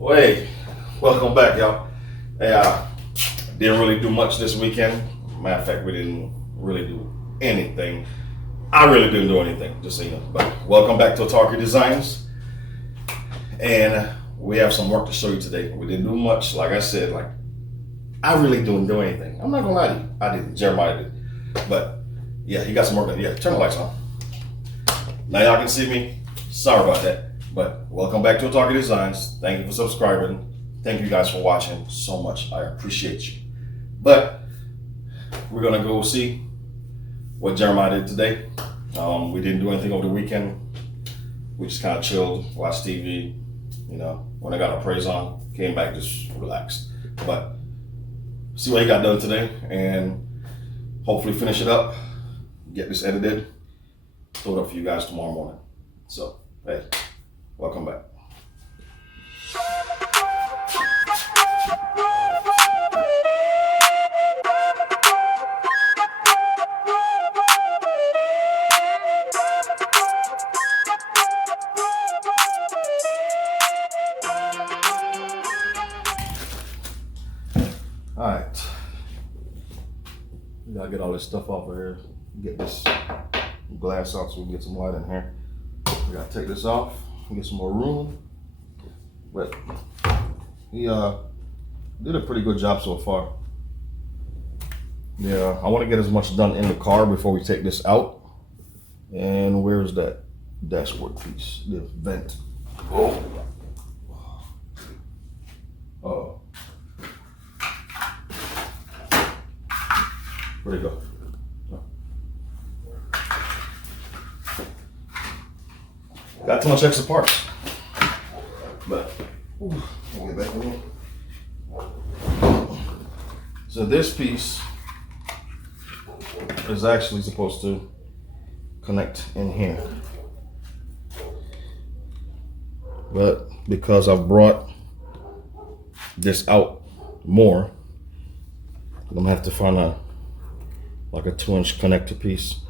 Hey, welcome back, y'all. Hey, didn't really do much this weekend. Matter of fact, we didn't really do anything. I really didn't do anything, just so you know. But welcome back to Autarky Designs. And we have some work to show you today. We didn't do much. Like I said, I really didn't do anything. I'm not gonna lie to you. I didn't. Jeremiah did. But yeah, he got some work done. Yeah, turn the lights on. Now y'all can see me. Sorry about that. But welcome back to Autarky Designs. Thank you for subscribing. Thank you guys for watching so much. I appreciate you. But we're gonna go see what Jeremiah did today. We didn't do anything over the weekend. We just kind of chilled, watched TV. You know, when I got our praise on, came back, just relaxed. But see what he got done today, and hopefully finish it up, get this edited, throw it up for you guys tomorrow morning. So, hey, welcome back. All right, we gotta get all this stuff off of here, get this glass out so we can get some light in here. We gotta take this off, get some more room. But he did a pretty good job so far. Yeah, I want to get as much done in the car before we take this out. And where's that dashboard piece? The vent. Oh. Oh. Where'd it go? Got too much extra parts. But I'll get back in here. So this piece is actually supposed to connect in here. But because I've brought this out more, I'm gonna have to find a 2-inch connector piece.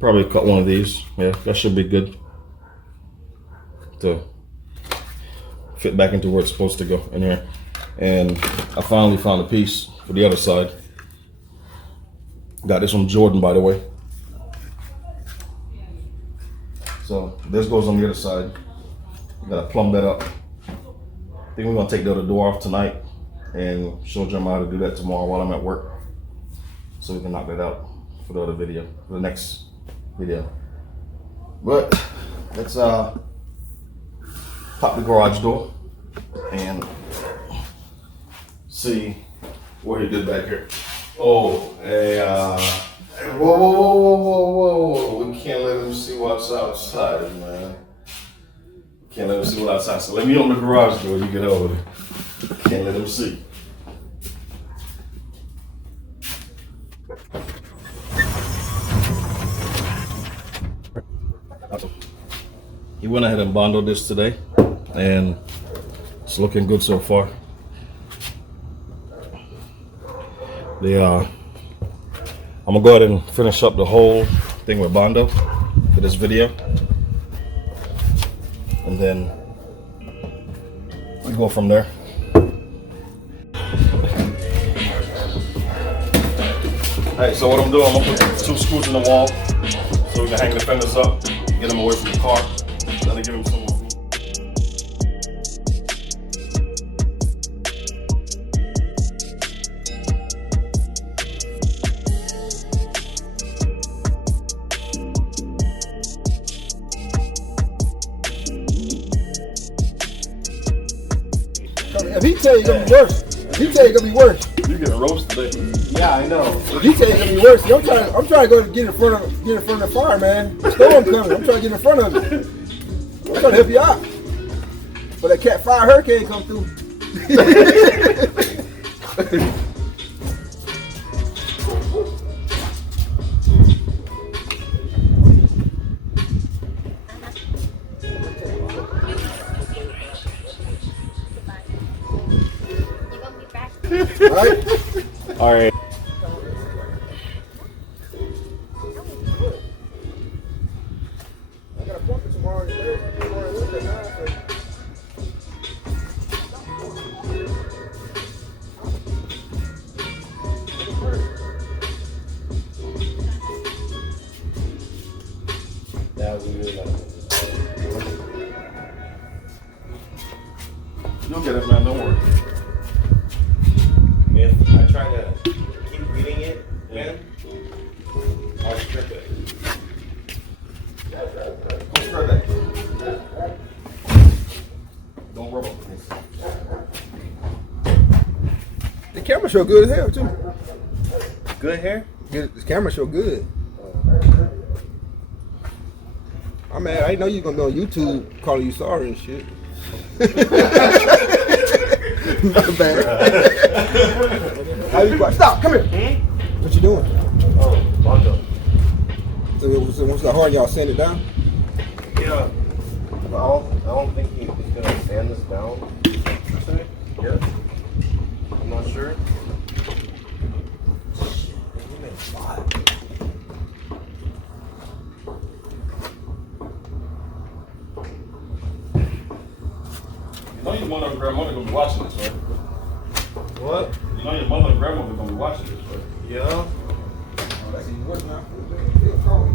Probably cut one of these. Yeah, that should be good to fit back into where it's supposed to go in here. And I finally found a piece for the other side. Got this from Jordan, by the way. So this goes on the other side. Gotta plumb that up. I think we're gonna take the other door off tonight and show Jeremiah how to do that tomorrow while I'm at work, so we can knock that out for the other video, for the next video. But let's pop the garage door and see what he did back here. Oh, hey, whoa. We can't let him see what's outside, man. Can't let him see what's outside. So let me open the garage door, you get over there. Can't let him see. He went ahead and bonded this today, and it's looking good so far. I'm gonna go ahead and finish up the whole thing with Bondo for this video, and then we go from there. Alright, so what I'm doing, I'm gonna put 2 screws in the wall so we can hang the fenders up, get them away from the car, that'll give him some more room. If he tell you it's gonna be worse, You get a roast today. Yeah, I know. If he tell you it's gonna be worse, I'm trying to go get in front of the fire, man. The storm coming. I'm trying to get in front of it. I'm trying to help you out. But that Cat 5 hurricane come through. All right. I got a appointment tomorrow. You'll get it, man. Don't worry. If I try to keep reading it, man, I'll strip it. Go straight back. Don't rub up against it. The camera show good as hell too. Good hair? The camera show good. I mean, I didn't know you were gonna be on YouTube calling you sorry and shit. Not bad. How you quiet? Stop! Come here. What you doing? Oh, Bondo. So once the hard y'all sand it down? Yeah. I don't think he's gonna sand this down. Per se. Yeah. I'm not sure. You made a lot. You know your mother and grandmother gonna be watching this, right? What? You know your mother and grandmother gonna be watching this, right? Yeah. Oh, that's even worse now. They'll call you.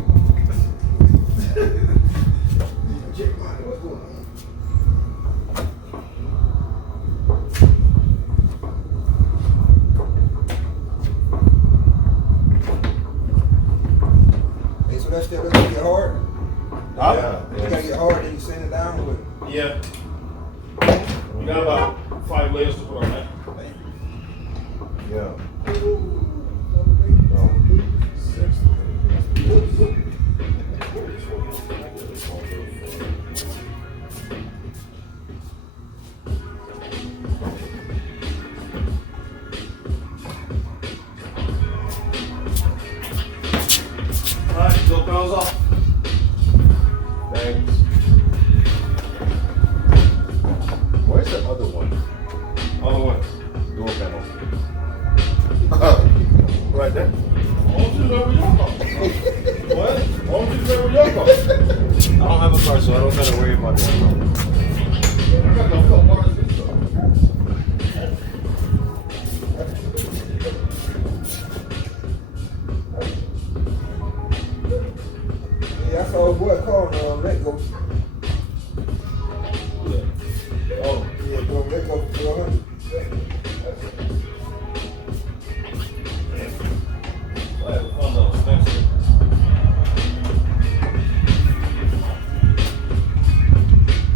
Check mine. What's going on? Hey, so that step gonna get hard? Huh? You gotta get hard, then you sand it down with. Yeah. We got about 5 layers to put on that. Yeah. Alright, go panels off. Thanks. Where's the other one? Other one. Door panel. Right there. Why don't you drive with your car? What? Why don't you drive with your car? I don't have a car, so I don't gotta worry about that. I got no fuck bars in this truck. Yeah, I saw a boy calling let go. Oh. Yeah, go let go for 100. I have fun though, Spencer.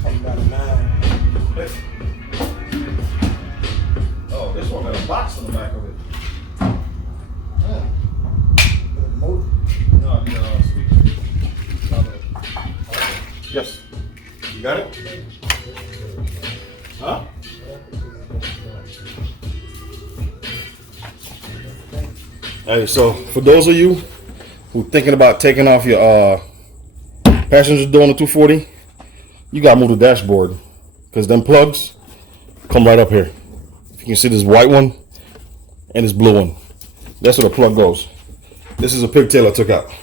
Talking about a 9. Oh, this one got a box in the back of it. Yeah. Motor. No, speaker. Yes. You got it? Huh? Hey, so for those of you who thinking about taking off your passenger door on the 240, you gotta move the dashboard because them plugs come right up here. If you can see this white one and this blue one, that's where the plug goes. This is a pigtail I took out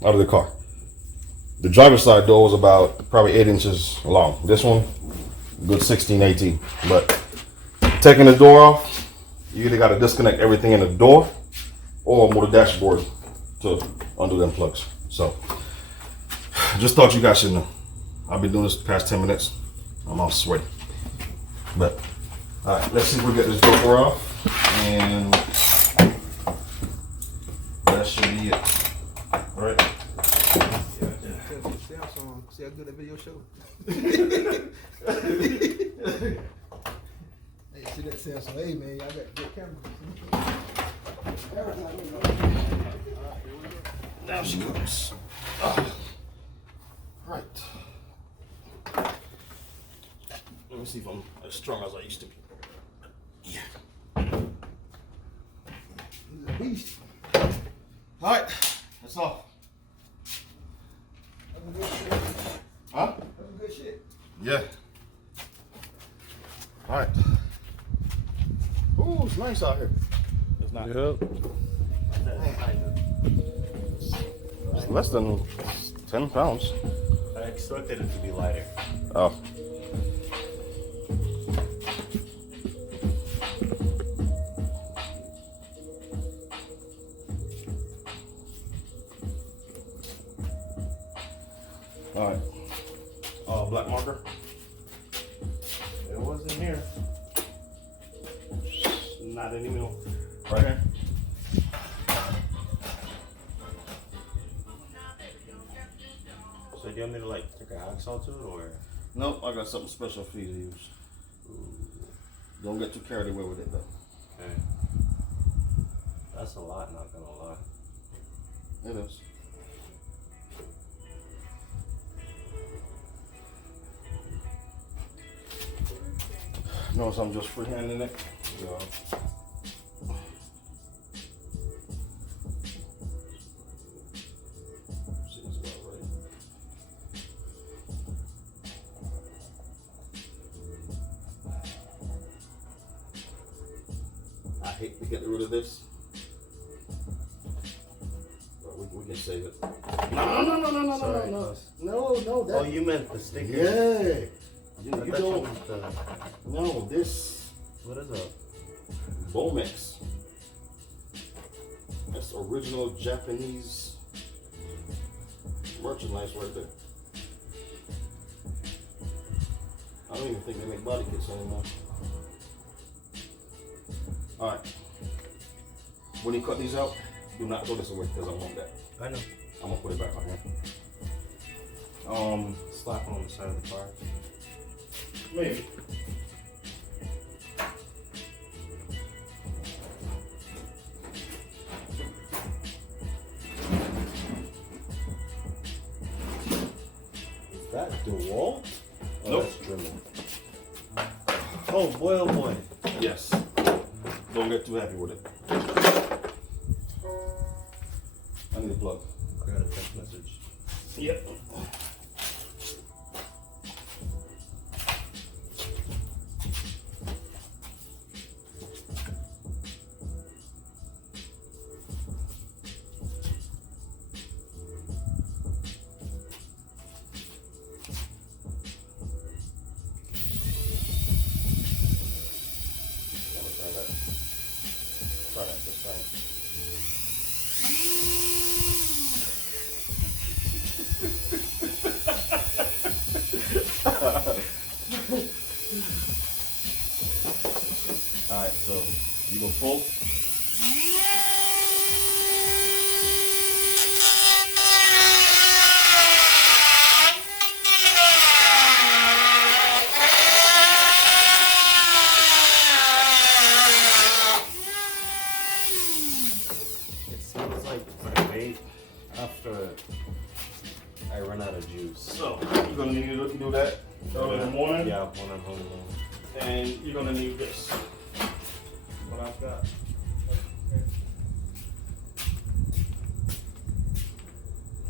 of the car. The driver's side door was about probably 8 inches long. This one, good 16, 18. But taking the door off, you either got to disconnect everything in the door or move the dashboard to undo them plugs. So, just thought you guys should know. I've been doing this the past 10 minutes. I'm all sweaty. But, all right, let's see if we get this door off. And that should be it. All right. See how good that video show? Hey, see that Samsung? Hey man, I got good camera. Now she goes. Right. Let me see if I'm as strong as I used to be. Yeah. He's a beast. All right, that's all. Huh? That's some good shit. Yeah. All right. Ooh, it's nice out here. It's not. Yep. It's less than 10 pounds. I expected it to be lighter. Oh. All right. Black marker. Yeah. It wasn't here. Not anymore. Right here. So do you want me to like take a hacksaw to it or? Nope, I got something special for you to use. Ooh. Don't get too carried away with it though. Okay. That's a lot, not gonna lie. It is. Notice I'm just freehanding it. Yeah. Seems about right. I hate to get rid of this. But we can save it. No. Sorry. No, that. Oh, you meant the sticker? Yeah. I You thought don't. meant the. No, this What is it? Bomex. That's original Japanese merchandise right there. I don't even think they make body kits anymore. Alright. When you cut these out, do not throw this away because I want that. I know. I'm gonna put it back on here. Slap it on the side of the car. Maybe. Is that DeWalt? Oh, Nope. that's Dremel. Oh boy, oh boy. Yes. Don't get too happy with it. I need a plug. I got a text message. Yep. Try that this time. Alright, so you go full. It smells like I made after I run out of juice. So you're gonna need to do that early in the morning. Yeah, when I'm home alone. And you're gonna need this. What I've got.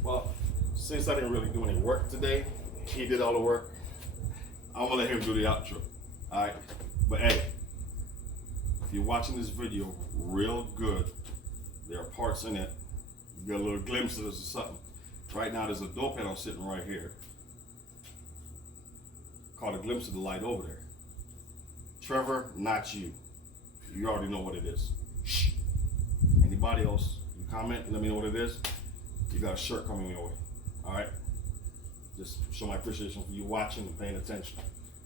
Well, since I didn't really do any work today, he did all the work. I'm gonna let him do the outro. Alright? But hey, if you're watching this video real good, there are parts in it. You get a little glimpse of this or something. Right now there's a door panel sitting right here. Caught a glimpse of the light over there. Trevor, not you. You already know what it is. Shh. Anybody else, you comment, let me know what it is. You got a shirt coming your way. Alright? Just show my appreciation for you watching and paying attention.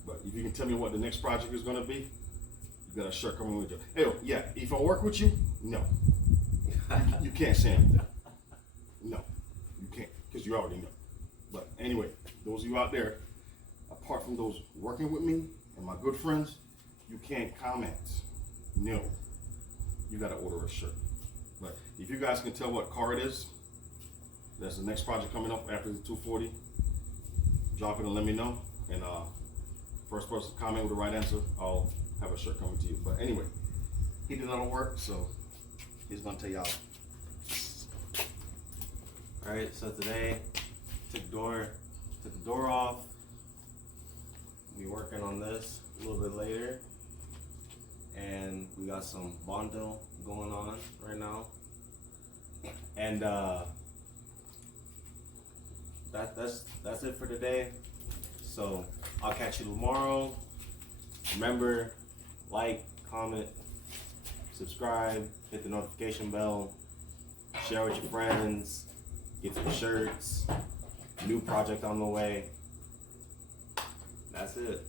But if you can tell me what the next project is gonna be, you got a shirt coming with you. Hey, yeah, if I work with you, no. You can't say anything. No, you can't, because you already know. But anyway, those of you out there, apart from those working with me and my good friends, you can't comment. No, you gotta order a shirt. But if you guys can tell what car it is, that's the next project coming up after the 240. Drop it and let me know. And first person to comment with the right answer, I'll have a shirt coming to you. But anyway, he did all the work, so he's gonna tell y'all. Alright, so today took the door off. We working on this a little bit later. And we got some bondo going on right now. And that's it for today. So I'll catch you tomorrow. Remember, like, comment, subscribe, hit the notification bell, share with your friends, get some shirts, new project on the way. That's it.